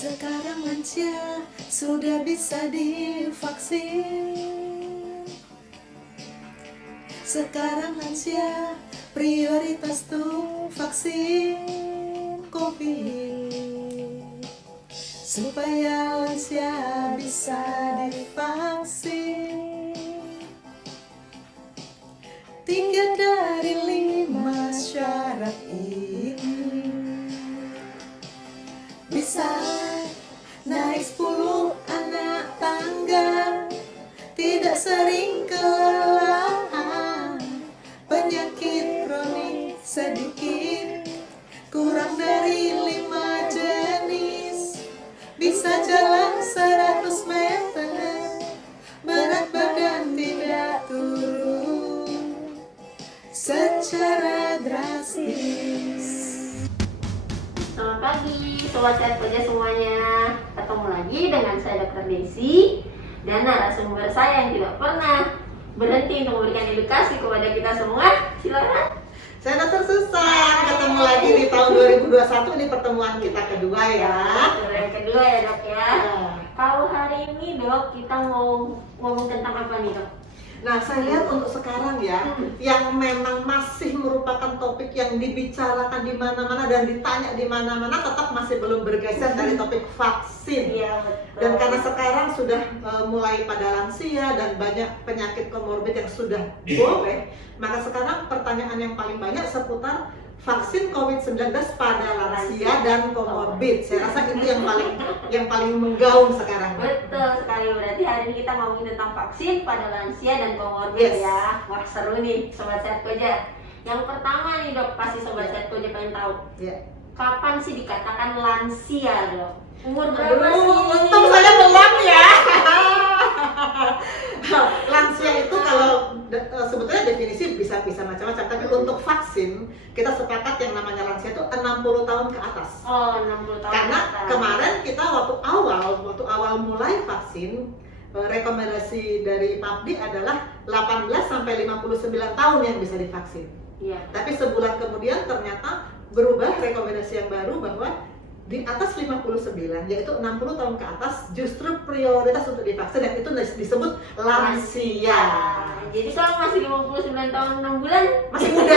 Sekarang lansia sudah bisa divaksin. Sekarang lansia prioritas tuh vaksin COVID, supaya lansia bisa divaksin. 3 dari 5 syarat ini bisa naik 10 anak tangga, tidak sering kelelahan, penyakit kronik sedikit, kurang dari 5 jenis, bisa jalan 100 meter, berat badan tidak turun secara drastis. Selamat pagi, Sobat Sehat Koja semuanya. Ketemu lagi dengan saya Dr. Desi dan narasumber saya yang tidak pernah berhenti untuk memberikan edukasi kepada kita semua. Silakan. Saya Dr. Susan, ketemu lagi di tahun 2021, ini pertemuan kita kedua ya. Yang kedua ya dok ya. Kalau hari ini dok, kita mau ngomong tentang apa nih dok? Nah, saya lihat untuk sekarang ya, yang memang masih merupakan topik yang dibicarakan di mana-mana dan ditanya di mana-mana, tetap masih belum bergeser dari topik vaksin. Iya betul. Dan karena sekarang sudah mulai pada lansia dan banyak penyakit komorbid yang sudah boleh, maka sekarang pertanyaan yang paling banyak seputar vaksin COVID-19 pada lansia dan komorbid. Saya rasa itu yang paling menggaung sekarang. Betul sekali, berarti hari ini kita ngomongin tentang vaksin pada lansia dan komorbid. Yes. Ya. Wah seru nih Sobat Sehat Koja. Yang pertama nih dok, pasti Sobat Sehat Koja pengen tahu, kapan sih dikatakan lansia dok? Umur berapa sih? Untung saya belum ya. Lansia itu kalau sebetulnya definisi bisa macam-macam, tapi untuk vaksin kita sepakat yang namanya lansia itu 60 tahun ke atas. Oh, 60 tahun. Karena ke atas. kemarin kita waktu awal mulai vaksin, rekomendasi dari PAPDI adalah 18 sampai 59 tahun yang bisa divaksin. Iya. Tapi sebulan kemudian ternyata berubah rekomendasi yang baru bahwa di atas 59, yaitu 60 tahun ke atas, justru prioritas untuk divaksin, dan itu disebut lansia. Jadi kalau masih 59 tahun 6 bulan Masih muda.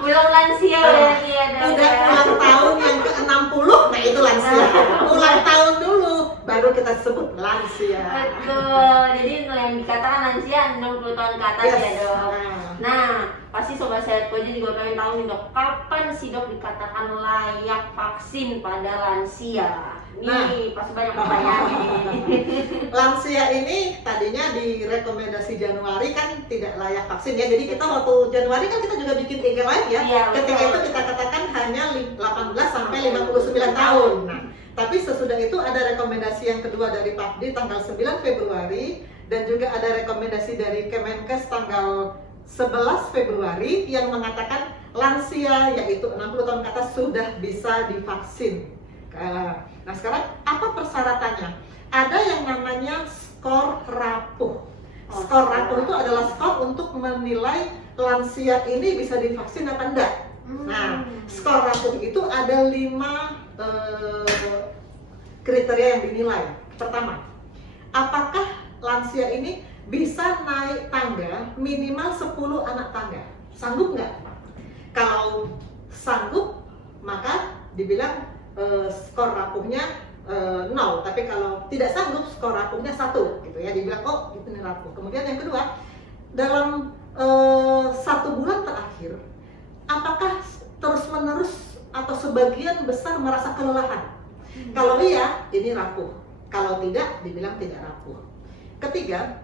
belum lansia berarti ya dok. Udah ulang tahun yang ke-60, nah itu lansia. Ulang tahun dulu, baru kita sebut lansia. Betul, jadi yang dikatakan lansia 60 tahun ke atas ya dok. Nah, pasti Sobat Sehat Koja juga pengen tahu nih dok, kapan sih dok dikatakan layak vaksin pada lansia? Nih, pasti banyak pertanyaan nih. Lansia ini tadinya di rekomendasi Januari kan tidak layak vaksin ya. Jadi kita waktu Januari kan kita juga bikin guideline ya. Iya, Ketika betul. itu kita katakan hanya 18 sampai 59 tahun. Nah, tapi sesudah itu ada rekomendasi yang kedua dari PAPDI tanggal 9 Februari dan juga ada rekomendasi dari Kemenkes tanggal 11 Februari yang mengatakan lansia yaitu 60 tahun ke atas sudah bisa divaksin. Nah sekarang apa persyaratannya? Ada yang namanya skor rapuh. Skor rapuh itu adalah skor untuk menilai lansia ini bisa divaksin apa enggak. Nah, skor rapuh itu ada 5 kriteria yang dinilai. Pertama, apakah lansia ini bisa naik tangga minimal 10 anak tangga? Sanggup nggak? Kalau sanggup, maka dibilang skor rapuhnya 0, tapi kalau tidak sanggup skor rapuhnya 1 gitu ya, dibilang oh itu nih rapuh. Kemudian yang kedua, dalam 1 bulan terakhir apakah terus menerus atau sebagian besar merasa kelelahan? Kalau iya, ini rapuh. Kalau tidak, dibilang tidak rapuh. Ketiga,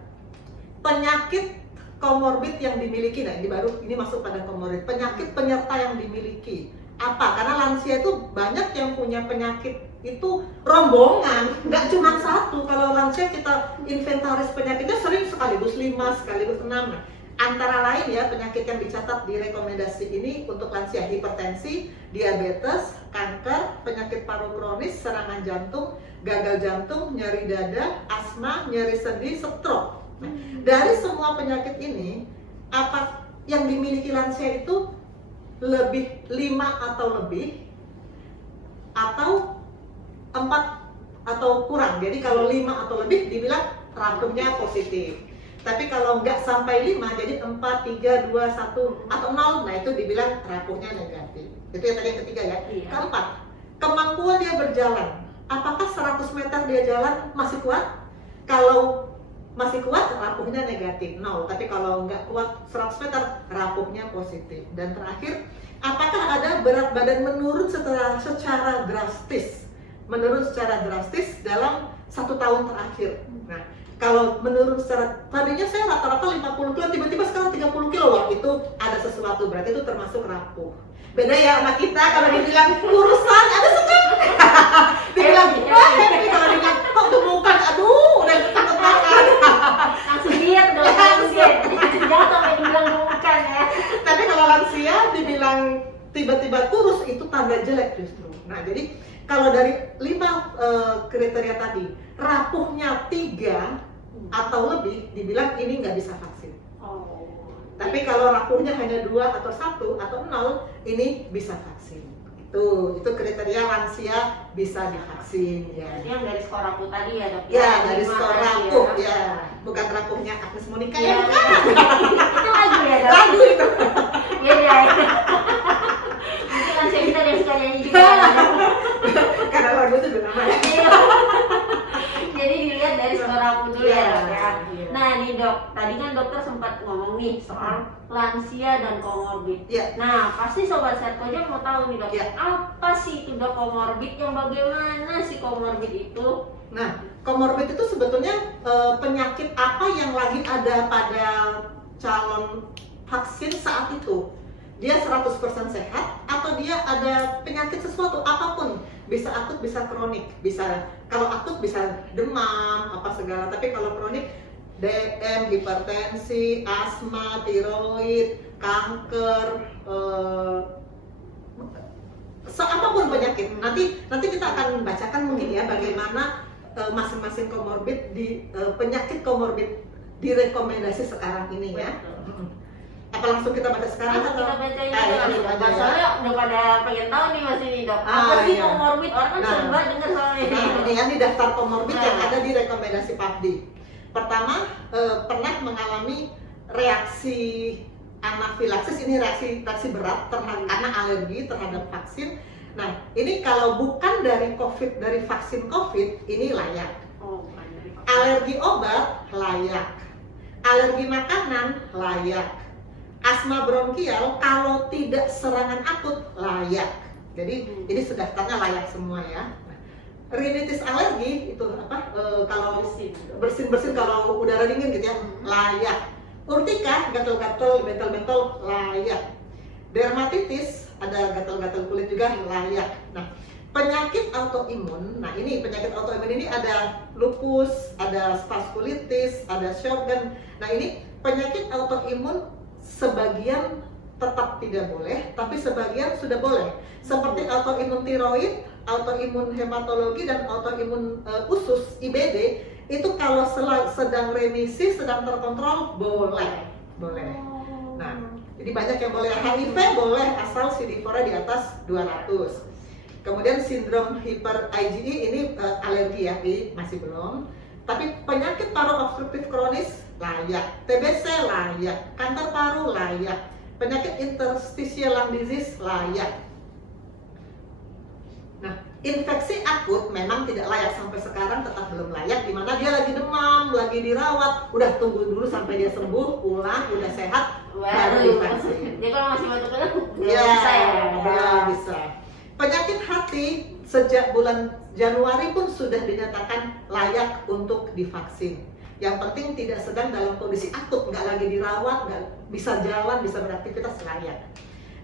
penyakit komorbid yang dimiliki. Nah ini masuk pada komorbid, penyakit penyerta yang dimiliki. Apa? Karena lansia itu banyak yang punya penyakit itu rombongan, nggak cuma 1. Kalau lansia kita inventaris penyakitnya sering sekaligus 5, sekaligus 6. Nah, antara lain ya penyakit yang dicatat di rekomendasi ini untuk lansia: hipertensi, diabetes, kanker, penyakit paru kronis, serangan jantung, gagal jantung, nyeri dada, asma, nyeri sendi, stroke. Nah, dari semua penyakit ini, apa yang dimiliki lansia itu lebih 5 atau lebih atau 4 atau kurang. Jadi kalau 5 atau lebih dibilang rapuhnya positif. Tapi kalau nggak sampai 5, jadi 4, 3, 2, 1 atau 0, nah itu dibilang rapuhnya negatif. Itu yang tadi yang ketiga ya. Iya. Keempat, kemampuan dia berjalan. Apakah 100 meter dia jalan masih kuat? Kalau masih kuat, rapuhnya negatif 0. Tapi kalau nggak kuat 100 meter, rapuhnya positif. Dan terakhir, apakah ada berat badan menurun secara drastis? Menurun secara drastis dalam 1 tahun terakhir. Nah, kalau menurun secara, tadinya saya rata-rata 50 kilo, tiba-tiba sekarang 30 kilo, wah itu ada sesuatu, berarti itu termasuk rapuh. Beda ya sama kita, kalau dibilang kurusan, ada senang. Dibilang, wah happy, kalau dibilang, kok gemukan, aduh, udah takut makan. Langsung diet dong, langsung diet. Jangan sampai dibilang bukan ya. Tapi kalau lansia dibilang tiba-tiba kurus, itu tanda jelek justru. Nah, jadi kalau dari 5 kriteria tadi, rapuhnya 3 atau lebih, dibilang ini nggak bisa vaksin. Oh. Tapi kalau rapuhnya hanya 2 atau 1 atau 0, ini bisa vaksin. Itu kriteria lansia bisa divaksin ya. Jadi yang dari skor rapuh tadi ya dok? Ya, dari Lima skor tadi rapuh ya. Bukan rapuhnya Agnes Monica Ya, ya, bukan. itu lagu ya dok? Lagu itu. Beda ya. Mungkin lansia kita ada yang suka nyanyi juga ya. Karena lagu itu udah namanya. Iya. Jadi dilihat dari skor rapuh dulu ya dok ya. Iya. Nah nih dok, tadi kan dokter sempat ngomong nih soal lansia dan komorbid. Iya. Nah pasti sobat sehat Koja mau tahu nih dok, Iya. apa sih itu dok komorbid, yang bagaimana sih komorbid itu? Nah, komorbid itu sebetulnya penyakit apa yang lagi ada pada calon vaksin saat itu. Dia 100% sehat atau dia ada penyakit sesuatu apapun, bisa akut bisa kronik, bisa kalau akut bisa demam apa segala, tapi kalau kronik DM, hipertensi, asma, tiroid, kanker, apapun penyakit. Nanti kita akan bacakan mungkin ya bagaimana masing-masing komorbid di penyakit komorbid direkomendasi sekarang ini ya. Apa langsung kita baca sekarang atau kita baca ini langsung dok? aja ya? Soalnya udah pada pengen tahu nih mas ini dok. Ah, Apa sih iya. komorbid? Orang kan Nah. sering banget dengar soalnya. Nah, ini ya, ini daftar komorbid yang Nah. ada di rekomendasi PAPDI. Pertama, pernah mengalami reaksi anafilaksis, ini reaksi berat karena alergi terhadap vaksin. Nah, ini kalau bukan dari COVID, dari vaksin COVID, ini layak. Oh, bukan dari vaksin. Alergi obat, layak. Alergi makanan, layak. Asma bronkial, kalau tidak serangan akut, layak. Jadi, ini sedaftarnya layak semua ya. Nah, rinitis alergi, itu apa? Kalau bersin-bersin kalau udara dingin gitu ya, layak. Urtika, gatal-gatal, bentel-bentel, layak. Dermatitis, ada gatal-gatal kulit juga, layak. Nah, penyakit autoimun, nah ini penyakit autoimun ini ada lupus, ada vaskulitis, ada Sjögren. Nah ini penyakit autoimun sebagian tetap tidak boleh, tapi sebagian sudah boleh. Seperti autoimun tiroid, autoimun hematologi, dan autoimun usus (IBD), itu kalau sedang remisi, sedang terkontrol, boleh. Nah, jadi banyak yang boleh. HIV boleh asal CD4 di atas 200. Kemudian sindrom hiper IgE ini alergi ya, ini masih belum. Tapi penyakit paru obstruktif kronis layak, TBC layak, kanker paru layak, penyakit interstitial lung disease layak. Nah, infeksi akut memang tidak layak, sampai sekarang tetap belum layak, dimana dia lagi demam, lagi dirawat, udah tunggu dulu sampai dia sembuh, pulang, udah sehat, baru divaksin. Jadi kalau masih batuk-batuk belum Ya, bisa ya? belum bisa. Penyakit hati sejak bulan Januari pun sudah dinyatakan layak untuk divaksin. Yang penting tidak sedang dalam kondisi akut, nggak lagi dirawat, nggak bisa jalan, bisa beraktivitas, layak.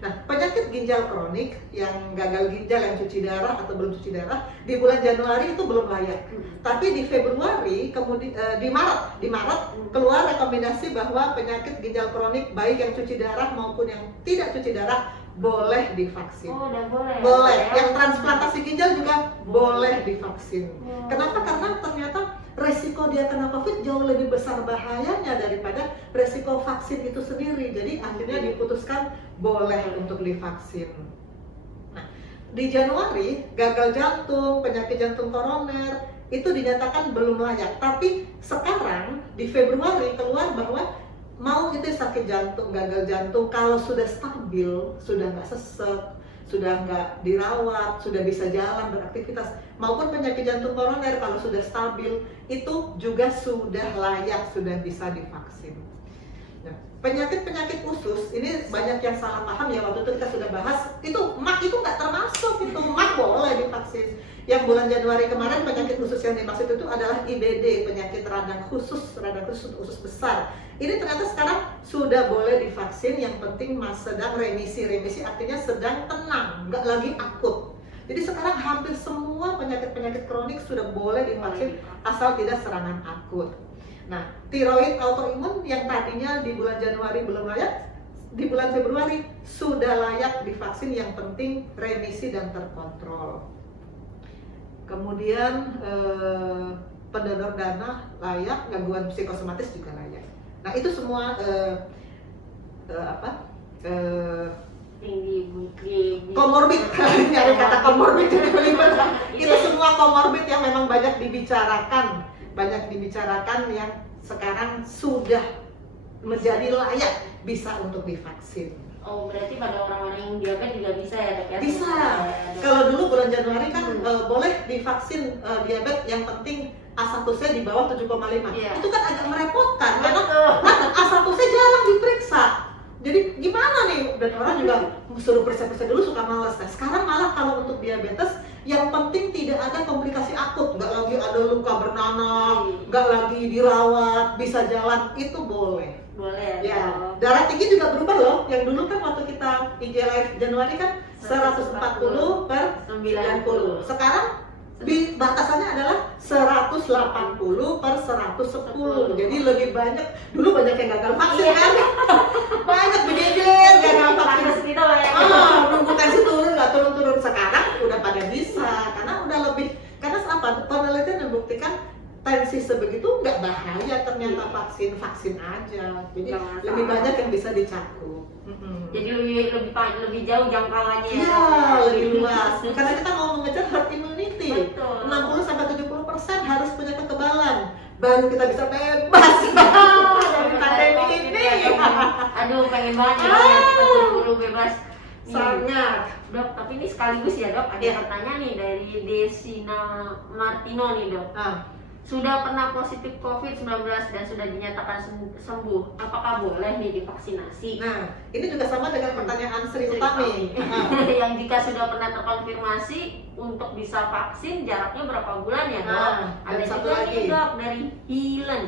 Nah, penyakit ginjal kronik yang gagal ginjal, yang cuci darah atau belum cuci darah, di bulan Januari itu belum layak. Tapi di Februari, kemudian di Maret keluar rekomendasi bahwa penyakit ginjal kronik baik yang cuci darah maupun yang tidak cuci darah boleh divaksin. Oh, udah boleh. Boleh. Ya? Yang transplantasi ginjal juga boleh divaksin. Oh. Kenapa? Karena ternyata resiko dia kena COVID jauh lebih besar bahayanya daripada resiko vaksin itu sendiri. Jadi akhirnya diputuskan boleh untuk divaksin. Nah, di Januari gagal jantung, penyakit jantung koroner itu dinyatakan belum layak. Tapi sekarang di Februari keluar bahwa mau itu sakit jantung, gagal jantung, kalau sudah stabil, sudah nggak sesek, sudah nggak dirawat, sudah bisa jalan beraktivitas, maupun penyakit jantung koroner kalau sudah stabil, itu juga sudah layak, sudah bisa divaksin. Nah, penyakit-penyakit khusus ini banyak yang salah paham ya, waktu itu kita sudah bahas, itu MAK itu nggak termasuk, itu MAK boleh divaksin. Yang bulan Januari kemarin penyakit khusus yang dimaksud itu adalah IBD, penyakit radang khusus usus besar. Ini ternyata sekarang sudah boleh divaksin, yang penting sedang remisi artinya sedang tenang, nggak lagi akut. Jadi sekarang hampir semua penyakit-penyakit kronik sudah boleh divaksin asal tidak serangan akut. Nah, tiroid autoimun yang tadinya di bulan Januari belum layak, di bulan Februari sudah layak divaksin, yang penting remisi dan terkontrol. Kemudian pendonor dana layak, gangguan psikosomatis juga layak. Nah, itu semua komorbid, nyari kata komorbid itu semua komorbid yang memang banyak dibicarakan yang sekarang sudah menjadi layak bisa untuk divaksin. Oh, berarti pada orang-orang yang diabetes juga bisa ya, Dok? Bisa. Kalau dulu bulan Januari kan boleh divaksin diabetes, yang penting A1C di bawah 7,5. Yeah. Itu kan agak merepotkan karena A1C jarang diperiksa. Jadi gimana nih? Dan orang juga suruh periksa-periksa dulu, suka malas. Nah, sekarang malah kalau untuk diabetes yang penting tidak ada komplikasi akut, nggak lagi ada luka bernanah, nggak lagi dirawat, bisa jalan, itu boleh. Boleh ya. Darah tinggi juga berubah loh. Yang dulu kan waktu kita IG live Januari kan 140 per 90. Sekarang batasannya adalah 180 per 110. Jadi lebih banyak. Dulu banyak yang gagal vaksin kan. Banyak bejejer gagal vaksin. Nunggu tensi turun nggak turun-turun. Sekarang udah pada bisa karena udah lebih. Karena apa? Penelitian membuktikan tensi sebegitu nggak bahaya ternyata, vaksin aja. Jadi lebih banyak yang bisa dicakup. Jadi lebih jauh jangkauannya. Iya, lebih luas. Karena kita mau mengejar herd immunity. Betul. 60-70% harus punya kekebalan. Baru kita bisa bebas dari pandemi ini. Aduh, pengen banget ya kita buru-buru bebas. Sangat. Dok, tapi ini sekaligus ya, Dok. Ada pertanyaan nih dari Desina Martino nih, Dok. Sudah pernah positif COVID-19 dan sudah dinyatakan sembuh, apakah boleh nih divaksinasi? Nah, ini juga sama dengan pertanyaan Sri Utami. Yang jika sudah pernah terkonfirmasi untuk bisa vaksin, jaraknya berapa bulan ya, Dok? Ada satu juga lagi nih, Dok, dari Hilen.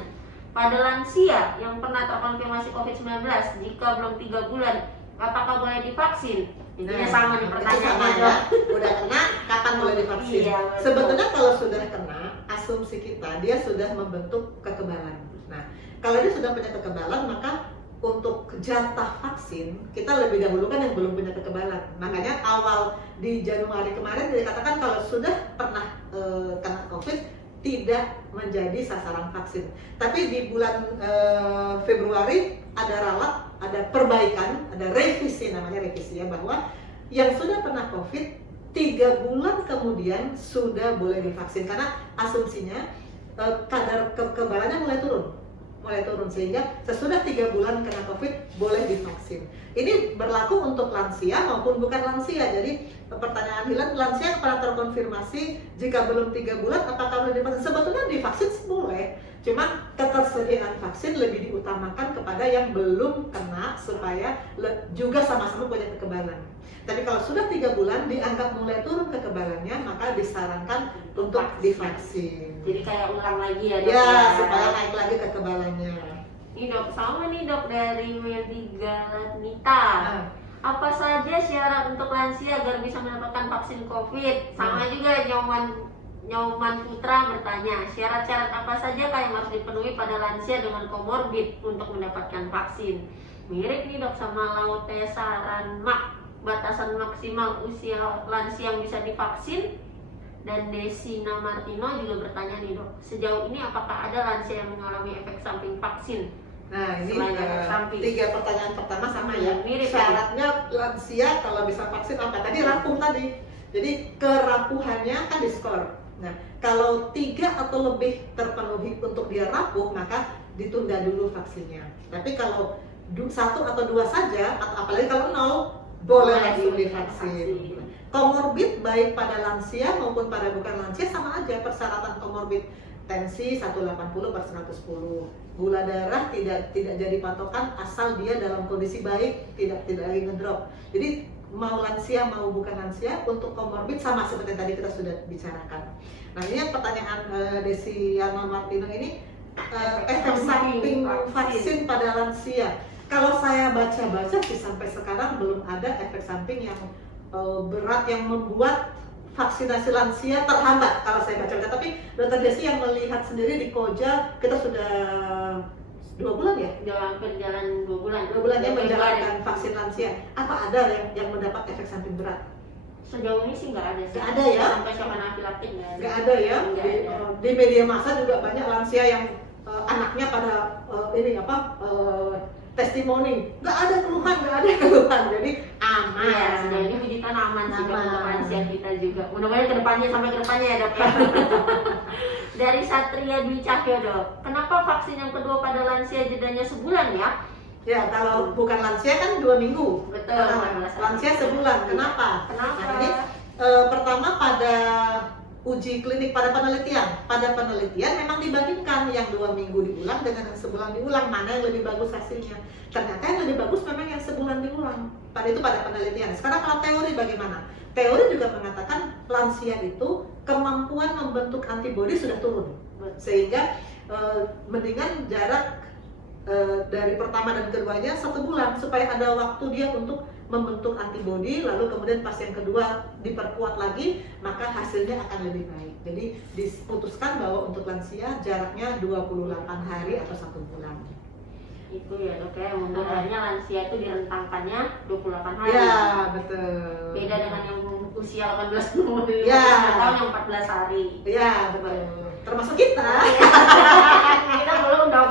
Pada lansia yang pernah terkonfirmasi COVID-19, jika belum 3 bulan, apakah boleh divaksin? Intinya sama nih pertanyaannya, Dok. Udah kena, kapan boleh divaksin? Iya, sebetulnya kalau sudah kena, asumsi kita dia sudah membentuk kekebalan. Nah, kalau dia sudah punya kekebalan, maka untuk jatah vaksin kita lebih dahulukan yang belum punya kekebalan. Makanya awal di Januari kemarin dikatakan kalau sudah pernah kena COVID tidak menjadi sasaran vaksin. Tapi di bulan Februari ada ralat, ada perbaikan, ada revisi, namanya revisi ya, bahwa yang sudah pernah COVID 3 bulan kemudian sudah boleh divaksin, karena asumsinya kadar kekebalannya mulai turun sehingga sesudah 3 bulan kena COVID boleh divaksin. Ini berlaku untuk lansia maupun bukan lansia. Jadi pertanyaan Hilan, lansia yang pernah terkonfirmasi jika belum 3 bulan apakah boleh divaksin? Sebetulnya divaksin boleh, cuma ketersediaan vaksin lebih diutamakan kepada yang belum kena supaya juga sama-sama punya kekebalan. Tapi kalau sudah 3 bulan dianggap mulai turun kekebalannya, maka disarankan untuk divaksin. Jadi kayak ulang lagi ya, Dok? Ya, supaya naik lagi kekebalannya. Ini, Dok, sama nih, Dok, dari Mediga Nita. Apa saja syarat untuk lansia agar bisa mendapatkan vaksin COVID? Sama juga Nyoman Putra bertanya, syarat-syarat apa saja yang harus dipenuhi pada lansia dengan komorbid untuk mendapatkan vaksin? Mirip nih, Dok, sama Laute Saranmak, batasan maksimal usia lansia yang bisa divaksin. Dan Desina Martino juga bertanya nih, Dok, sejauh ini apakah ada lansia yang mengalami efek samping vaksin? Nah, ini samping. 3 pertanyaan pertama sama ya. Mirip, syaratnya lansia kalau bisa vaksin apa? Tadi rampung tadi. Jadi kerapuhannya kan diskor. Nah, kalau 3 atau lebih terpenuhi untuk dia rapuh, maka ditunda dulu vaksinnya. Tapi kalau 1 atau 2 saja, atau apalagi kalau 0, boleh langsung divaksin. Komorbid baik pada lansia maupun pada bukan lansia sama aja, persyaratan komorbid. Tensi 180/110, gula darah tidak jadi patokan asal dia dalam kondisi baik, tidak lagi ngedrop. Jadi mau lansia mau bukan lansia, untuk komorbid sama seperti tadi kita sudah bicarakan. Nah, ini yang pertanyaan Desi Yana Martino ini, efek samping vaksin pada lansia. Kalau saya baca-baca sih sampai sekarang belum ada efek samping yang berat yang membuat vaksinasi lansia terhambat kalau saya baca. Tapi Dokter Desi yang melihat sendiri di Koja, kita sudah 2 bulan ya? Hampir jalan 2 bulan. 2 bulan yang menjalankan vaksin lansia. Apa ada yang mendapat efek samping berat? Sejauh ini sih nggak ada sih. Nggak ada ya? Sampai siapa anafilaksi nggak ada ya? Di media massa juga banyak lansia yang anaknya pada testimoni, nggak ada keluhan, jadi aman. Iya, sejauh ini puji Tuhan aman sih dok untuk lansia kita juga. Mudah-mudahan kedepannya ya dok ya. Dari Satria Dwi Cahyo dok, kenapa vaksin yang kedua pada lansia jedanya sebulan ya? Ya, kalau bukan lansia kan 2 minggu. Betul. Lansia sebulan. Kenapa? Nah, ini pertama pada uji klinik pada penelitian memang dibandingkan yang 2 minggu diulang dengan yang sebulan diulang, mana yang lebih bagus hasilnya. Ternyata yang lebih bagus memang yang sebulan diulang. Pada penelitian. Sekarang kalau teori bagaimana? Teori juga mengatakan lansia itu kemampuan membentuk antibodi sudah turun, sehingga mendingan jarak dari pertama dan keduanya 1 bulan supaya ada waktu dia untuk membentuk antibodi, lalu kemudian pas yang kedua diperkuat lagi, maka hasilnya akan lebih baik. Jadi diputuskan bahwa untuk lansia jaraknya 28 hari atau 1 bulan. Itu ya dok ya, mudahnya lansia itu direntangkannya 28 hari. Ya, betul. Beda dengan yang usia 18 ya. tahun yang 14 hari. Ya, betul. Termasuk kita. Kita belum dok.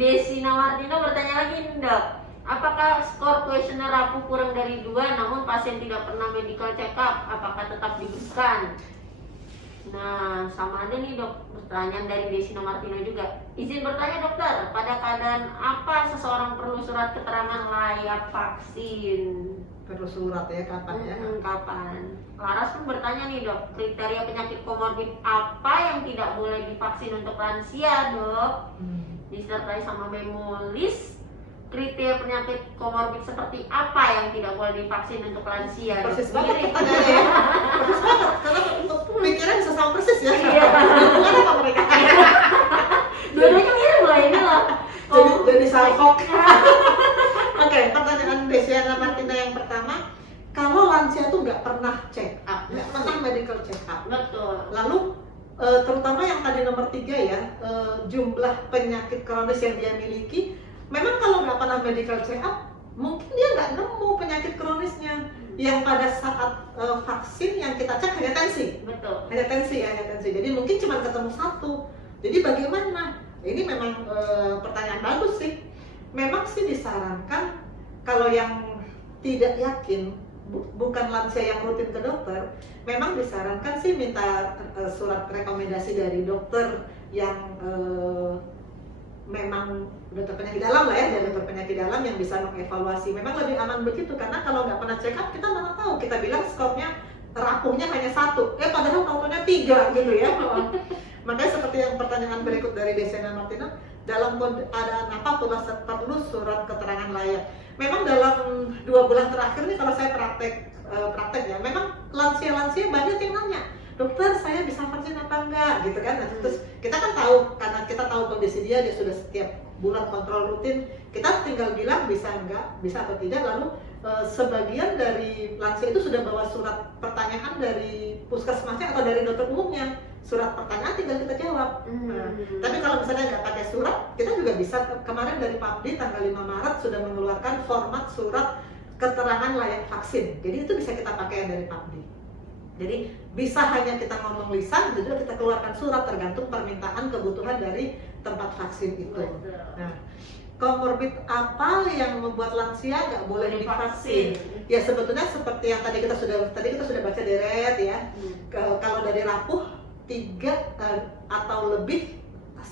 Desi Martino bertanya lagi nih dok, apakah skor kuesioner rapuh kurang dari 2 namun pasien tidak pernah medical check up, apakah tetap diberikan? Nah, sama aja nih dok, pertanyaan dari Desi Martino juga. Izin bertanya dokter, pada keadaan apa seseorang perlu surat keterangan layak vaksin? Perlu surat ya, kapan ya? Kapan? Laras pun bertanya nih dok, kriteria penyakit komorbid apa yang tidak boleh divaksin untuk lansia dok? Disertai sama memo list kriteria penyakit komorbid seperti apa yang tidak boleh divaksin untuk lansia. Persis banget pertanyaannya ya. Persis banget, karena untuk pemikiran bisa sama persis ya. Iya. Gimana apa mereka? Dua-duanya mirip lah ini loh. Jadi salfok. Oke, pertanyaan Desiana Martina yang pertama, kalau lansia tuh nggak pernah check up, nggak pernah medical check up. Betul. Lalu terutama yang tadi nomor 3 ya, jumlah penyakit kronis yang dia miliki, memang kalau nggak pernah medical check up, mungkin dia nggak nemu penyakit kronisnya. Yang pada saat vaksin yang kita cek hanya tensi. Betul. Hanya tensi. Jadi mungkin cuma ketemu 1. Jadi bagaimana? Ini memang pertanyaan bagus sih. Memang sih disarankan kalau yang tidak yakin, bukan lansia yang rutin ke dokter, memang disarankan sih minta surat rekomendasi dari dokter yang memang dokter penyakit dalam lah ya, dari dokter penyakit dalam yang bisa mengevaluasi. Memang lebih aman begitu, karena kalau nggak pernah check up kita mana tahu, kita bilang skornya rapuhnya hanya 1, padahal totalnya 3 gitu ya. Makanya seperti yang pertanyaan berikut dari Desiana Martina, dalam keadaan apa perlu surat keterangan layak. Memang dalam 2 bulan terakhir nih kalau saya praktek ya, memang lansia-lansia banyak yang nanya, dokter saya bisa vaksin apa enggak gitu kan. Nah, terus kita kan tahu, karena kita tahu kondisi dia sudah setiap bulan kontrol rutin, kita tinggal bilang bisa enggak, bisa atau tidak. Lalu sebagian dari lansia itu sudah bawa surat pertanyaan dari puskesmasnya atau dari dokter umumnya. Surat pertanyaan tinggal kita jawab. Tapi kalau misalnya nggak pakai surat, kita juga bisa. Kemarin dari PAPDI tanggal 5 Maret sudah mengeluarkan format surat keterangan layak vaksin. Jadi itu bisa kita pakai yang dari PAPDI. Jadi bisa hanya kita ngomong lisan, juga kita keluarkan surat tergantung permintaan kebutuhan dari tempat vaksin itu. Nah, Komorbid apa yang membuat lansia nggak boleh divaksin? Ya sebetulnya seperti yang tadi kita sudah baca deret ya. Kalau dari rapuh 3 atau lebih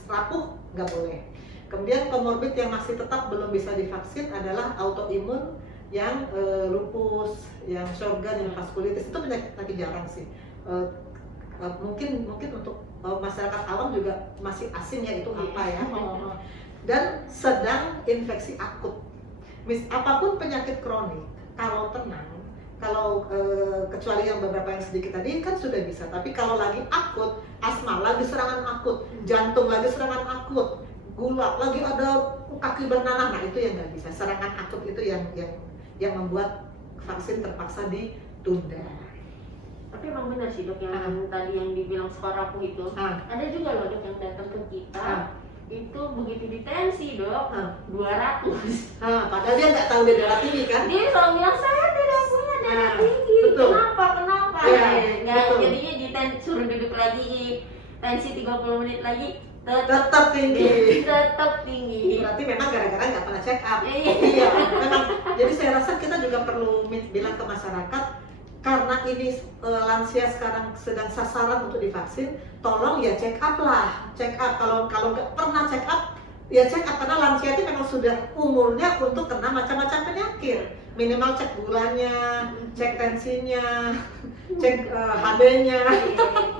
rapuh nggak boleh. Kemudian komorbid yang masih tetap belum bisa divaksin adalah autoimun, yang lupus, yang Sjogren, yang vaskulitis, itu penyakit jarang sih. Mungkin untuk masyarakat awam juga masih asing ya itu apa ya. Dan sedang infeksi akut. Apapun penyakit kronik, kalau tenang, kecuali yang beberapa yang sedikit tadi kan sudah bisa. Tapi kalau lagi akut, asma lagi serangan akut, jantung lagi serangan akut, gula lagi ada kaki bernanah, nah itu yang nggak bisa. Serangan akut itu yang membuat vaksin terpaksa ditunda. Tapi emang benar sih dok yang tadi yang dibilang skor rapuh itu. Ada juga loh dok yang datang ke kita. Itu begitu ditensi dok 200. Padahal dia nggak tahu dia darah tinggi kan? Dia selalu bilang saya tidak punya darah tinggi. Betul. Kenapa? Betul. Jadinya suruh duduk lagi tensi 30 menit lagi tetap tinggi. Tetap tinggi. Berarti memang gara-gara nggak pernah check up. Iya. Memang. Jadi saya rasa kita juga perlu bilang ke masyarakat, karena ini lansia sekarang sedang sasaran untuk divaksin, tolong ya check up lah. Check up, kalau nggak pernah check up, ya check up, karena lansia itu memang sudah umurnya untuk kena macam-macam penyakit. Minimal cek gulanya, cek tensinya, cek HB-nya.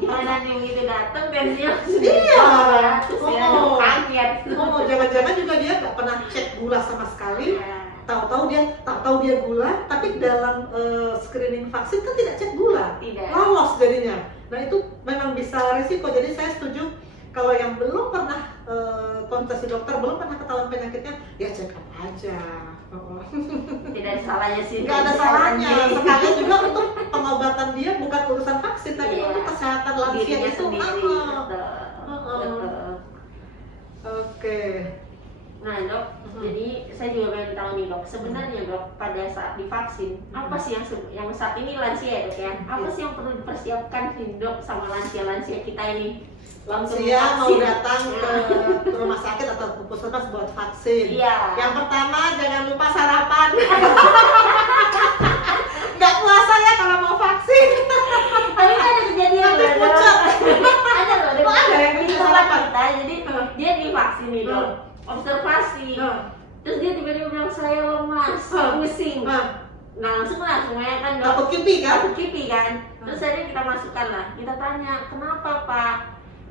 Gimana yang gitu datang tensinya Iya. kaget. Jangan-jangan juga dia nggak pernah cek gula sama sekali. Tahu-tahu dia gula, tapi dalam screening vaksin kan tidak cek gula, lolos jadinya. Nah itu memang bisa risiko. Jadi saya setuju kalau yang belum pernah konsultasi dokter, belum pernah ketahuan penyakitnya, ya check up aja. Tidak ada salahnya sih. Nggak ada salahnya. Sekalian juga untuk pengobatan dia bukan urusan vaksin, tapi untuk kesehatan lansia itu. Oke. Nah dok, jadi saya juga pengen tahu nih dok, sebenarnya dok pada saat divaksin apa sih yang saat ini lansia ya dok ya? Apa sih yang perlu dipersiapkan sih dok sama lansia kita ini? Lansia mau datang ke rumah sakit atau ke puskesmas buat vaksin. Iya. Yang pertama jangan lupa sarapan. Nggak puasa ya kalau mau vaksin. Tapi ada kejadian Nanti pucat. Ada loh, ada yang di bisa tempat sarapan. kita, jadi dia divaksin nih dok, observasi. Terus dia tiba-tiba bilang saya lemas, pusing. Nah langsung ya kan dok. Takut kipi kan. Terus akhirnya kita masukkan lah. Kita tanya, kenapa pak?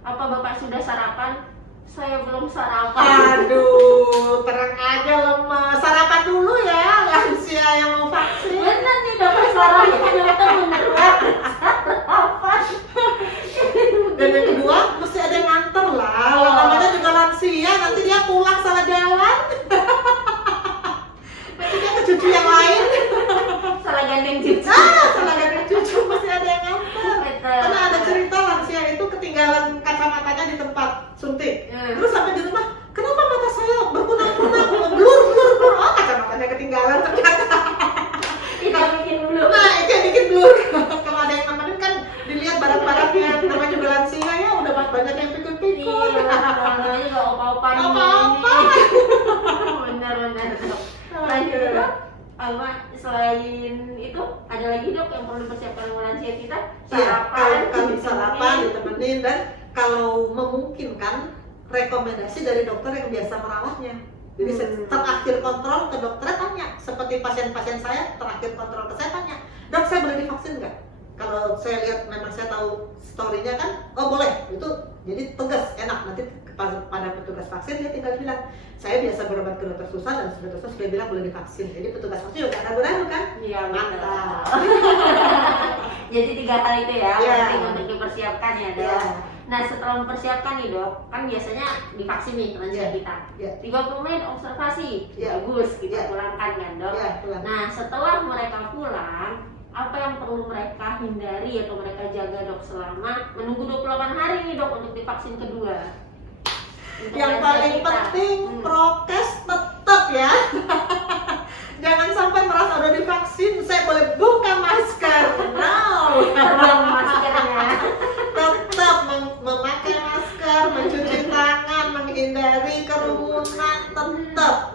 Apa bapak sudah sarapan? Saya belum sarapan. Aduh, terang aja lemas. Sarapan dulu ya, lansia yang mau vaksin. Bener nih dok, sarapan ternyata bener banget. Sarapan. Dan yang kedua, mesti ada yang nganter lah. Namanya juga lansia, nanti dia pulang salah jalan. Nanti dia ke cucu yang lain. Salah gandeng cucu. Salah gandeng cucu, mesti ada yang nganter. Karena ada cerita lansia itu ketinggalan kacamatanya di tempat suntik. Terus sampai di rumah, kenapa mata saya berkunang-kunang, blur. Oh, kacamatanya ketinggalan ternyata. Kita bikin dulu. Nah, itu yang bikin blur. Kalau ada yang nemenin kan dilihat barang-barangnya, namanya juga lansia ya, udah banyak yang pikun-pikun. Iya, namanya juga opa-opa ini. Apa-apa. Bener. Lanjut dok. Selain itu ada lagi dok yang perlu dipersiapkan oleh lansia kita? Kalau sarapan ditemenin, dan kalau memungkinkan rekomendasi dari dokter yang biasa merawatnya. Jadi terakhir kontrol ke dokter tanya, seperti pasien-pasien saya terakhir kontrol ke saya tanya, dok saya boleh divaksin nggak? Kalau saya lihat memang saya tahu story-nya kan, oh boleh, itu jadi tegas, enak. Nanti pada petugas vaksin dia tinggal bilang, saya biasa berobat ke dokter susah dan dokter susah sudah bilang boleh divaksin. Jadi petugas vaksin juga nggak ragu-ragu kan? Iya, mantap. Jadi 3 hal itu ya, penting untuk dipersiapkan ya dok. Yeah. Nah setelah mempersiapkan nih dok, kan biasanya divaksin nih lansia kita. 30 menit observasi, bagus kita pulangkan kan dok. Nah setelah mereka pulang, apa yang perlu mereka hindari atau mereka jaga dok selama menunggu 28 hari nih dok untuk divaksin kedua? Yang paling penting prokes tetap ya. Jangan sampai merasa udah divaksin saya boleh buka masker. No. Terbang maskernya. Tetap memakai masker, mencuci tangan, menghindari kerumunan, tetap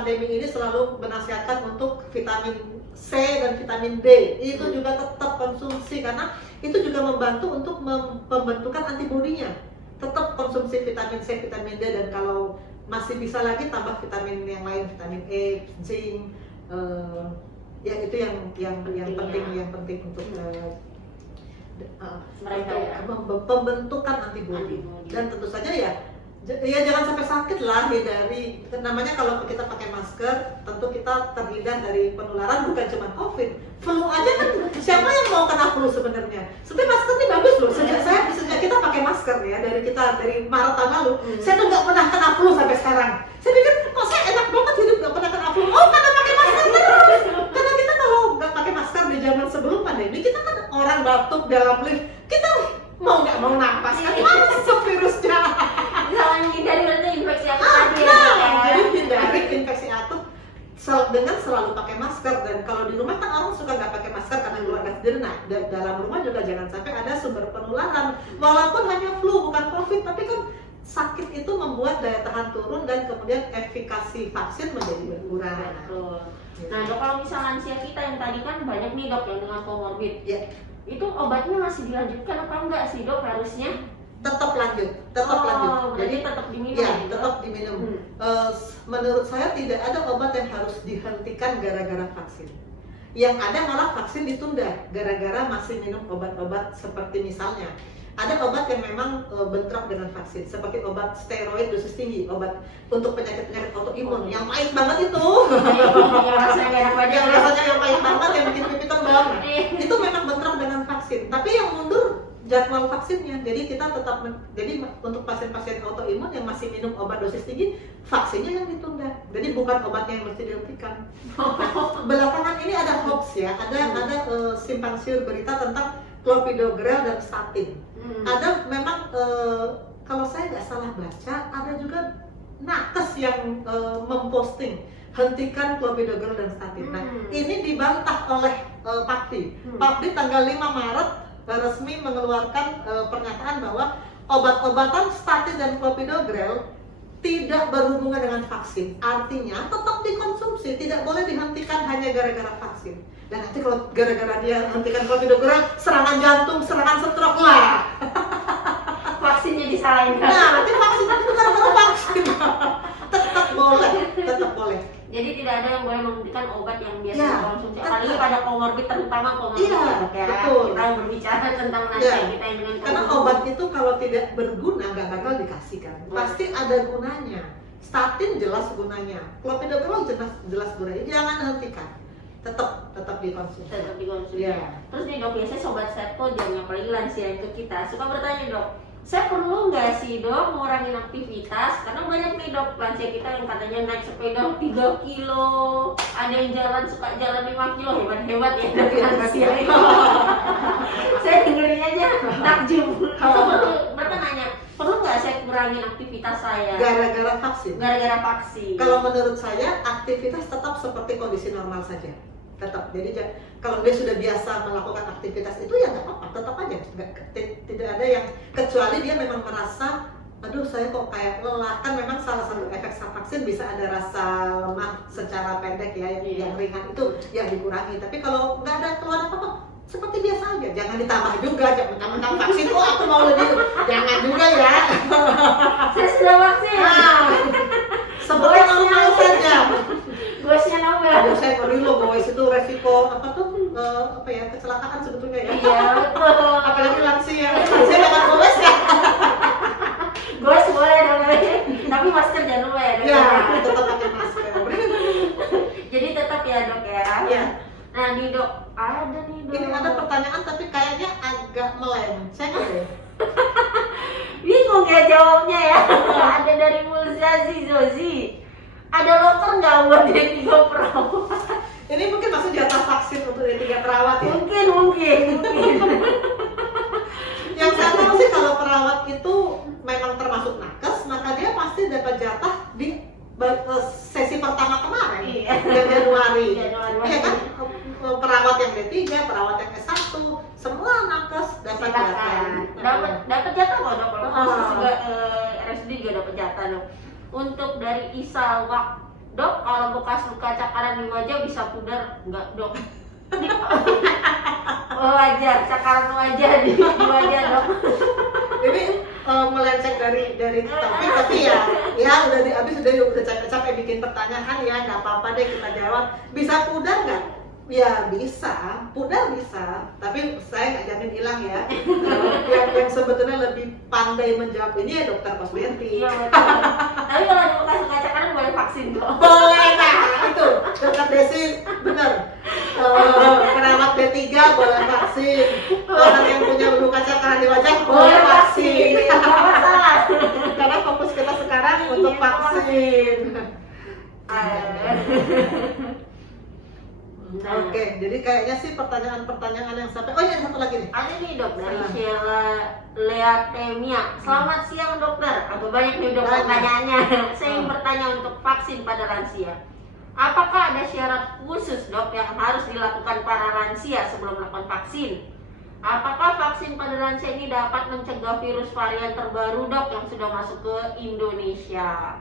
pandemi ini selalu menasihatkan untuk vitamin C dan vitamin D. Itu juga tetap konsumsi karena itu juga membantu untuk pembentukan antibodinya. Tetap konsumsi vitamin C, vitamin D, dan kalau masih bisa lagi tambah vitamin yang lain, vitamin E, zinc, ya itu yang penting untuk Mereka ya. pembentukan antibodi. Dan tentu saja ya jangan sampai sakit lah, hindari. Namanya kalau kita pakai masker, tentu kita terhindar dari penularan, bukan cuma COVID, flu aja kan. Siapa yang mau kena flu sebenarnya? Sebenarnya masker ini bagus loh. Sejak kita pakai masker ya, dari Maret tahun lalu, saya tuh nggak pernah kena flu sampai sekarang. Saya pikir kok saya enak banget hidup nggak pernah kena flu. Oh, karena pakai masker terus. Karena kita kalau nggak pakai masker di zaman sebelum pandemi, kita kan orang batuk dalam lift, kita mau nggak mau napas kan masuk virusnya. Jangan hindari berarti infeksi akut tadi ya. Jadi hindari infeksi akut dengan selalu pakai masker. Dan kalau di rumah kan orang suka nggak pakai masker karena keluarga sendiri. Nah, dalam rumah juga jangan sampai ada sumber penularan. Walaupun hanya flu bukan COVID, tapi kan sakit itu membuat daya tahan turun dan kemudian efikasi vaksin menjadi berkurang. Betul. Nah dok, kalau misalnya lansia kita yang tadi kan banyak nih dok yang dengan comorbid, Ya, itu obatnya masih dilanjutkan apa enggak sih dok harusnya? tetap lanjut. Jadi tetap diminum Ya, gitu? tetap diminum. Menurut saya tidak ada obat yang harus dihentikan gara-gara vaksin. Yang ada malah vaksin ditunda gara-gara masih minum obat-obat seperti misalnya ada obat yang memang bentrok dengan vaksin, seperti obat steroid dosis tinggi, obat untuk penyakit-penyakit autoimun yang pahit banget itu. Yang rasanya yang pahit banget, yang bikin pipitan bawang. Itu memang bentrok dengan vaksin. Tapi yang mundur jadwal vaksinnya. Jadi kita tetap jadi untuk pasien-pasien autoimun yang masih minum obat dosis tinggi, vaksinnya yang ditunda. Jadi bukan obatnya yang mesti dihentikan. Nah, belakangan ini ada hoax ya, ada simpang siur berita tentang clopidogrel dan statin. Ada memang kalau saya nggak salah baca, ada juga nakes yang memposting hentikan clopidogrel dan statin. Nah, ini dibantah oleh PAPDI. PAPDI tanggal 5 Maret resmi mengeluarkan pernyataan bahwa obat-obatan statin dan clopidogrel tidak berhubungan dengan vaksin. Artinya tetap dikonsumsi, tidak boleh dihentikan hanya gara-gara vaksin. Dan nanti kalau gara-gara dia hentikan clopidogrel, serangan jantung, serangan stroke lah. Vaksinnya disalahin. Nah, nanti vaksin itu gara-gara vaksin. Tetap boleh. Jadi tidak ada yang boleh menghentikan obat yang biasa Ya, dikonsumsi. Apalagi pada comorbid, terutama comorbid Iya, ya, dok, ya. betul. Kita berbicara tentang Ya, lansia kita yang dengan karena comorbid. obat itu kalau tidak berguna nggak bakal dikasihkan. Pasti ada gunanya. Statin jelas gunanya, clopidogrel jelas gunanya. Jangan hentikan. Tetap dikonsumsi. Tetap dikonsumsi. Iya. Terus nih dok, biasanya sobat Setko yang apalagi lansia yang ke kita suka bertanya, dok, saya perlu nggak sih dok ngurangin aktivitas? Karena banyak nih dok lansia kita yang katanya naik sepeda 3 kilo, ada yang suka jalan 5 kilo, hebat ya dok lansia itu. Saya dengerin aja takjub. Mereka nanya, perlu nggak saya kurangin aktivitas saya Gara-gara vaksin. gara-gara vaksin? Kalau menurut saya aktivitas tetap seperti kondisi normal saja. Tetap. Jadi kalau dia sudah biasa melakukan aktivitas itu ya nggak apa-apa, tetap aja. Tidak ada yang kecuali dia memang merasa, aduh saya kok kayak lelah. Kan memang salah satu efek vaksin bisa ada rasa lemah secara pendek ya, yang ringan itu yang dikurangi. Tapi kalau nggak ada keluhan apa-apa, seperti biasa aja. Jangan ditambah juga, jangan mentang-mentang vaksin. Oh aku mau lebih, jangan juga ya. Saya sudah vaksin. Seperti normal saja. Bosnya nambah. Aduh, saya perlu loh boys itu resiko kecelakaan sebetulnya ya. Iya betul. Apalagi lansia. Saya dapat boys ya. Bos boleh dong, tapi masker jangan lupa ya dok. Ya, tetap pakai masker. Jadi tetap ya dok ya. Iya. Nah nih dok, ada nih dok. Ini ada pertanyaan tapi kayaknya agak melenceng deh. Bingung ya jawabnya ya. Ada dari Mulzazi Zozi. Ada loker nggak buat D3 perawat? Ini mungkin masuk jatah vaksin untuk D3 perawat ya? Mungkin. Yang saya tahu sih kalau perawat itu memang termasuk nakes, maka dia pasti dapat jatah di sesi pertama kemarin, yang Januari. Iya kan? Perawat yang D3, perawat yang S1, semua nakes dapat jatah. Dapat jatah kok dok. Kalau khusus juga RSD juga dapat jatah dok. Untuk dari Isal Dok, kalau bekas luka cakaran di wajah bisa pudar? Enggak, dok. Wajar, cakaran wajah di wajah, dok. Ini melenceng dari topik, tapi ya udah abis udah capek bikin pertanyaan ya, nggak apa-apa deh kita jawab. Bisa pudar nggak? Ya bisa, pudar bisa, tapi saya nggak jamin hilang ya. Yang sebetulnya lebih pandai menjawab ini ya dokter Kosmeti. Iya betul. Tapi kalau di bekas luka cakaran boleh vaksin kok. Boleh, nah itu dokter Desi bener. Perawat B3 boleh vaksin. Orang yang punya luka cakaran di wajah boleh vaksin. Karena fokus kita sekarang untuk vaksin. Oke, jadi kayaknya sih pertanyaan-pertanyaan yang sampai. Oh iya, satu lagi nih. Ada nih dok dari Sheila Leatemia. Selamat siang dokter. Agak banyak nih dok pertanyaannya. Saya ingin bertanya untuk vaksin pada lansia. Apakah ada syarat khusus dok yang harus dilakukan para lansia sebelum melakukan vaksin? Apakah vaksin pada lansia ini dapat mencegah virus varian terbaru dok yang sudah masuk ke Indonesia?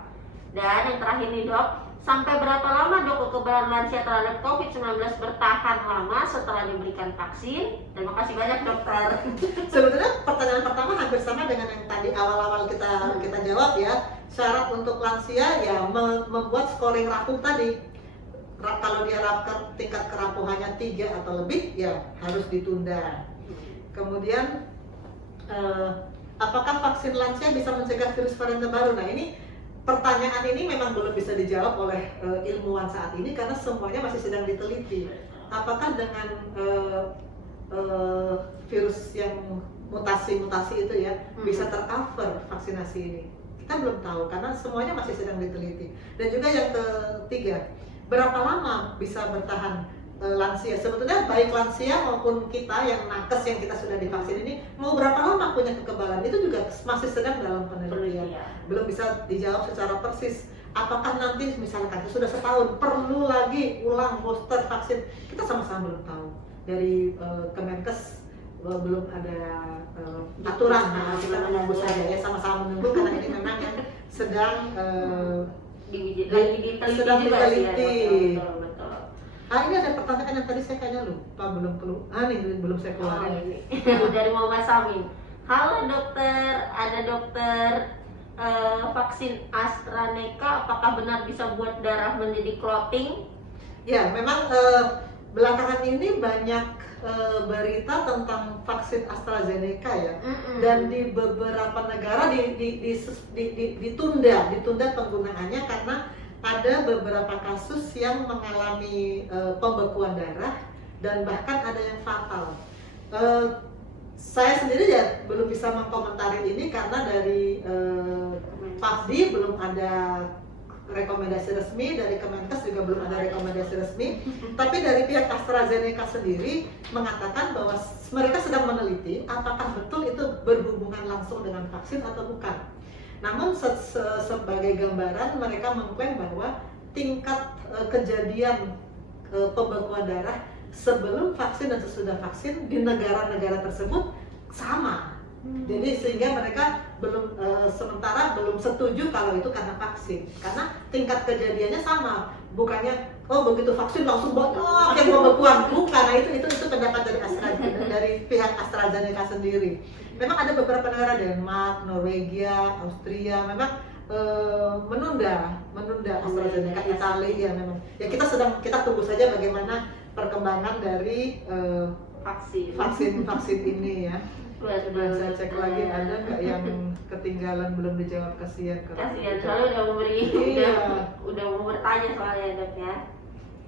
Dan yang terakhir nih dok, sampai berapa lama dok kekebalan lansia terhadap COVID-19 bertahan lama setelah diberikan vaksin? Terima kasih banyak dokter. Sebetulnya pertanyaan pertama hampir sama dengan yang tadi awal-awal kita jawab ya. Syarat untuk lansia ya membuat scoring rapuh tadi. Kalau dia tingkat kerapuhannya 3 atau lebih ya harus ditunda. Kemudian apakah vaksin lansia bisa mencegah virus varian terbaru? Nah ini pertanyaan ini memang belum bisa dijawab oleh ilmuwan saat ini karena semuanya masih sedang diteliti. Apakah dengan virus yang mutasi-mutasi itu ya bisa tercover vaksinasi ini? Kita belum tahu karena semuanya masih sedang diteliti. Dan juga yang ketiga, berapa lama bisa bertahan lansia? Sebetulnya baik lansia maupun kita yang nakes yang kita sudah divaksin ini mau berapa lama punya kekebalan itu juga masih sedang dalam penelitian. Belum bisa dijawab secara persis. Apakah nanti misalkan sudah setahun perlu lagi ulang booster vaksin? Kita sama-sama belum tahu. Dari Kemenkes belum ada aturan. Nah, kita menunggu saja ya, sama-sama menunggu karena ini memang yang sedang sedang diteliti. Betul. Ini ada pertanyaan yang tadi saya kayaknya lupa belum saya keluarin. Dari Muhammad Samin. Halo dokter, ada dokter vaksin AstraZeneca apakah benar bisa buat darah menjadi clotting? Ya, memang belakangan ini banyak berita tentang vaksin AstraZeneca ya. Dan di beberapa negara ditunda penggunaannya karena ada beberapa kasus yang mengalami pembekuan darah dan bahkan ada yang fatal. Saya sendiri ya belum bisa mengkomentari ini karena dari PASDI belum ada rekomendasi resmi, dari Kemenkes juga belum ada rekomendasi resmi. Tapi dari pihak AstraZeneca sendiri mengatakan bahwa mereka sedang meneliti apakah betul itu berhubungan langsung dengan vaksin atau bukan. Namun sebagai gambaran mereka mengklaim bahwa tingkat kejadian pembekuan darah sebelum vaksin dan sesudah vaksin di negara-negara tersebut sama. Jadi sehingga mereka sementara belum setuju kalau itu karena vaksin, karena tingkat kejadiannya sama. Bukannya begitu vaksin langsung banyak yang pembekuan, bukan. Nah itu pendapat dari pihak AstraZeneca sendiri. Memang ada beberapa negara, Denmark, Norwegia, Austria, memang menunda AstraZeneca, Italia ya memang. Ya kita tunggu saja bagaimana perkembangan dari vaksin ini ya. Saya cek lagi ada nggak yang ketinggalan belum dijawab, kasihan soalnya udah mau bertanya soalnya dok ya.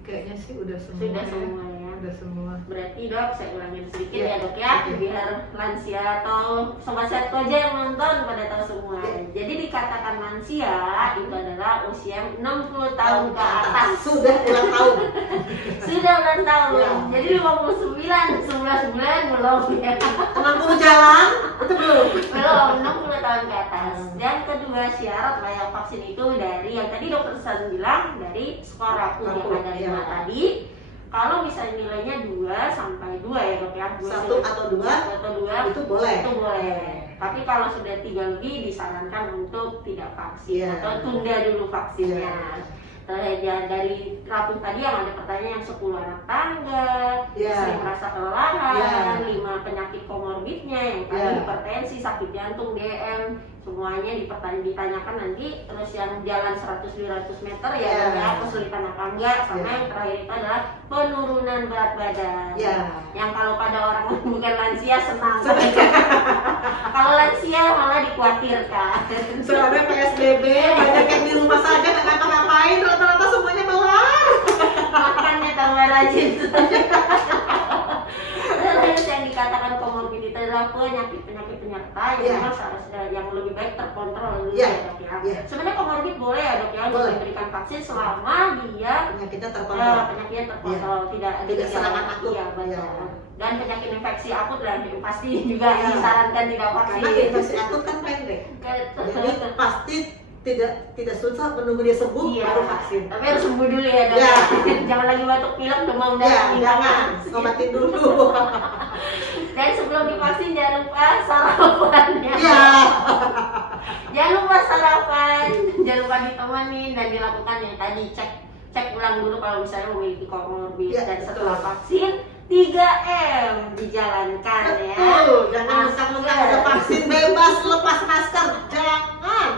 Kayaknya sih udah semua ya. Udah semua. Berarti dok saya ulangin sedikit ya dok ya, biar lansia atau sobat sehat aja yang nonton pada tahu semua. Jadi dikatakan lansia itu adalah usia 60 tahun ke atas. Sudah ulang tahun. Sudah ulang tahun. Ya. Jadi 59 bulan belum ya. 60 jalan itu belum. Belum 60 tahun ke atas. Dan kedua syarat layak vaksin itu dari yang tadi dokter San bilang dari skor rapuh yang ada 5 tadi. Kalau misalnya nilainya 2 sampai 2 ya dok ya, 1 atau 2 itu boleh. Itu boleh. Tapi kalau sudah 3 lebih disarankan untuk tidak vaksin atau tunda dulu vaksinnya. dari rapung tadi yang ada pertanyaan yang 10 anak tangga, Ya. sering merasa kelelahan, Ya. 5 penyakit komorbidnya yang tadi Ya. hipertensi, sakit jantung, DM, semuanya ditanyakan nanti. Terus yang jalan 100-200 meter ya, Ya. ya kesulitan apa enggak, sama Ya. yang terakhir itu adalah penurunan berat badan. Ya. Yang kalau pada orang bukan lansia senang. Kalau lansia malah dikhawatirkan. Soalnya PSBB banyak yang di rumah saja nggak ngapa-ngapain, rata-rata semuanya keluar. Makannya tambah rajin. Terus yang dikatakan komorbid itu adalah penyakit lain yang Ya. memang seharusnya yang lebih baik terkontrol dulu Ya. ya dok ya. Ya. Sebenarnya komorbid boleh ya dok ya untuk Boleh. diberikan vaksin selama dia Penyakitnya terkontrol. penyakitnya terkontrol, tidak ada Tidak gejala. serangan akut. Iya betul. Ya. Dan penyakit infeksi akut dan pasti juga Ya. disarankan tidak vaksin. Karena infeksi akut kan pendek. Jadi pasti tidak susah menunggu dia sembuh Iya. baru vaksin. Tapi harus sembuh dulu ya dok. Ya. Jangan lagi batuk pilek demam Ya, dan jangan obatin dulu. Dan sebelum divaksin jangan lupa sarapannya. Iya. Jangan lupa sarapan, jangan lupa ditemani dan dilakukan yang tadi cek ulang dulu kalau misalnya memiliki komorbid. Ya, Dan setelah betul. vaksin 3M dijalankan ya. Betul, jangan Masker. mentang-mentang udah vaksin bebas lepas masker, jangan.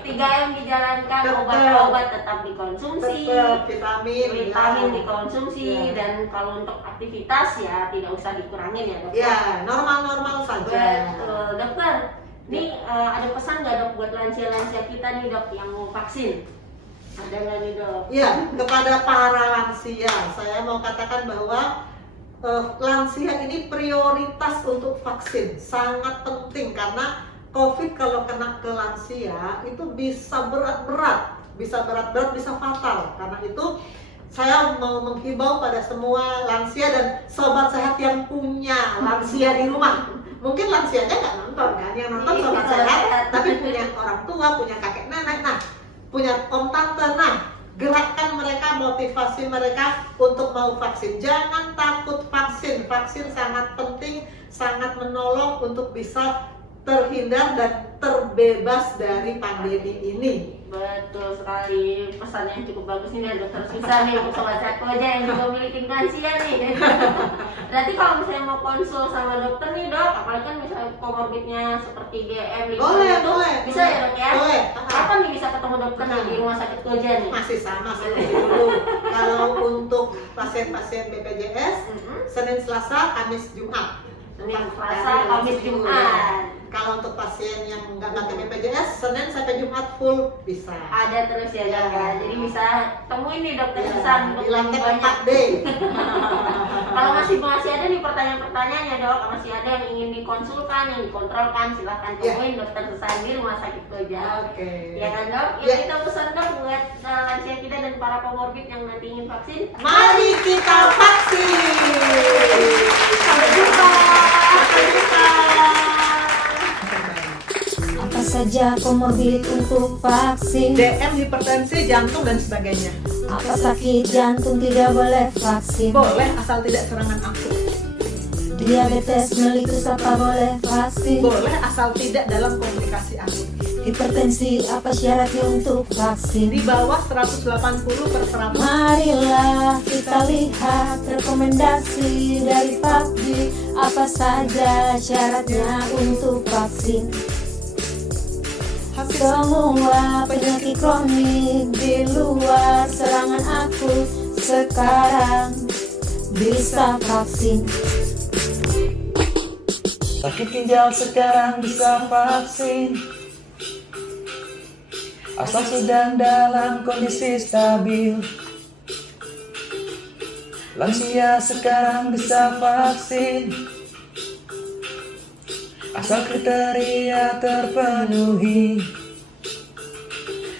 3M dijalankan, Betul. obat-obat tetap dikonsumsi. Tetap vitamin ya. dikonsumsi Ya. dan kalau untuk aktivitas ya tidak usah dikurangin ya dok. Ya, normal-normal saja. Betul, dokter. Nih ada pesan nggak dok buat lansia-lansia kita nih dok yang mau vaksin? Ada nggak nih dok? Ya, kepada para lansia, saya mau katakan bahwa lansia ini prioritas untuk vaksin, sangat penting karena COVID kalau kena ke lansia itu bisa berat-berat, bisa fatal. Karena itu saya mau menghimbau pada semua lansia dan sobat sehat yang punya lansia di rumah. Mungkin lansianya nggak nonton kan, yang nonton sobat sehat, tapi punya orang tua, punya kakek nenek, nah punya om tante, nah gerakkan mereka, motivasi mereka untuk mau vaksin. Jangan takut vaksin, vaksin sangat penting, sangat menolong untuk bisa terhindar dan terbebas dari pandemi ini. Betul sekali, pesan yang cukup bagus ini dari dokter Susan nih untuk sobat sehat aja yang juga memiliki lansia nih. Berarti kalau misalnya mau konsul sama dokter nih dok, apalagi kan misalnya komorbidnya seperti DM, Boleh, itu, boleh. bisa ya dok ya? Boleh. Kapan nih bisa ketemu dokter nih di rumah sakit Koja nih? Masih sama seperti dulu. Kalau untuk pasien-pasien BPJS, Senin, Selasa, Kamis, Jumat. Senin, Selasa, Kamis, Jumat. Kalau untuk pasien yang nggak pakai BPJS, Senin sampai Jumat full bisa. Ada terus ya dok ya, jadi bisa temuin nih dokter Ya, Susan untuk di lantai banyak. 4D. Kalau masih ada nih pertanyaan-pertanyaan ya dok, masih ada yang ingin dikonsulkan, yang dikontrolkan, silahkan Ya. temuin dokter Susan di rumah sakit Koja. Oke. Ya kan dok? Ya. Kita pesan dok buat lansia kita dan para komorbid yang nanti ingin vaksin. Mari kita vaksin. Sampai jumpa. Sampai jumpa. Apa saja komorbid untuk vaksin? DM, hipertensi, jantung dan sebagainya. Apa sakit jantung tidak boleh vaksin? Boleh asal tidak serangan akut. Diabetes mellitus apa boleh vaksin? Boleh asal tidak dalam komplikasi akut. Hipertensi apa syaratnya untuk vaksin? Di bawah 180/100. Marilah kita lihat rekomendasi dari PABG. Apa saja syaratnya untuk vaksin? Semua penyakit kronik di luar serangan akut sekarang bisa vaksin. Sakit ginjal sekarang bisa vaksin, asal sedang dalam kondisi stabil. Lansia sekarang bisa vaksin, asal kriteria terpenuhi.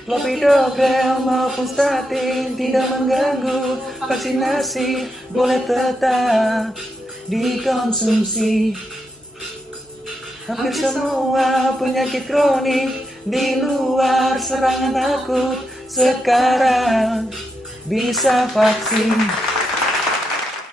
Clopidogrel maupun statin tidak mengganggu vaksinasi, boleh tetap dikonsumsi. Hampir semua penyakit kronik di luar serangan akut sekarang bisa vaksin.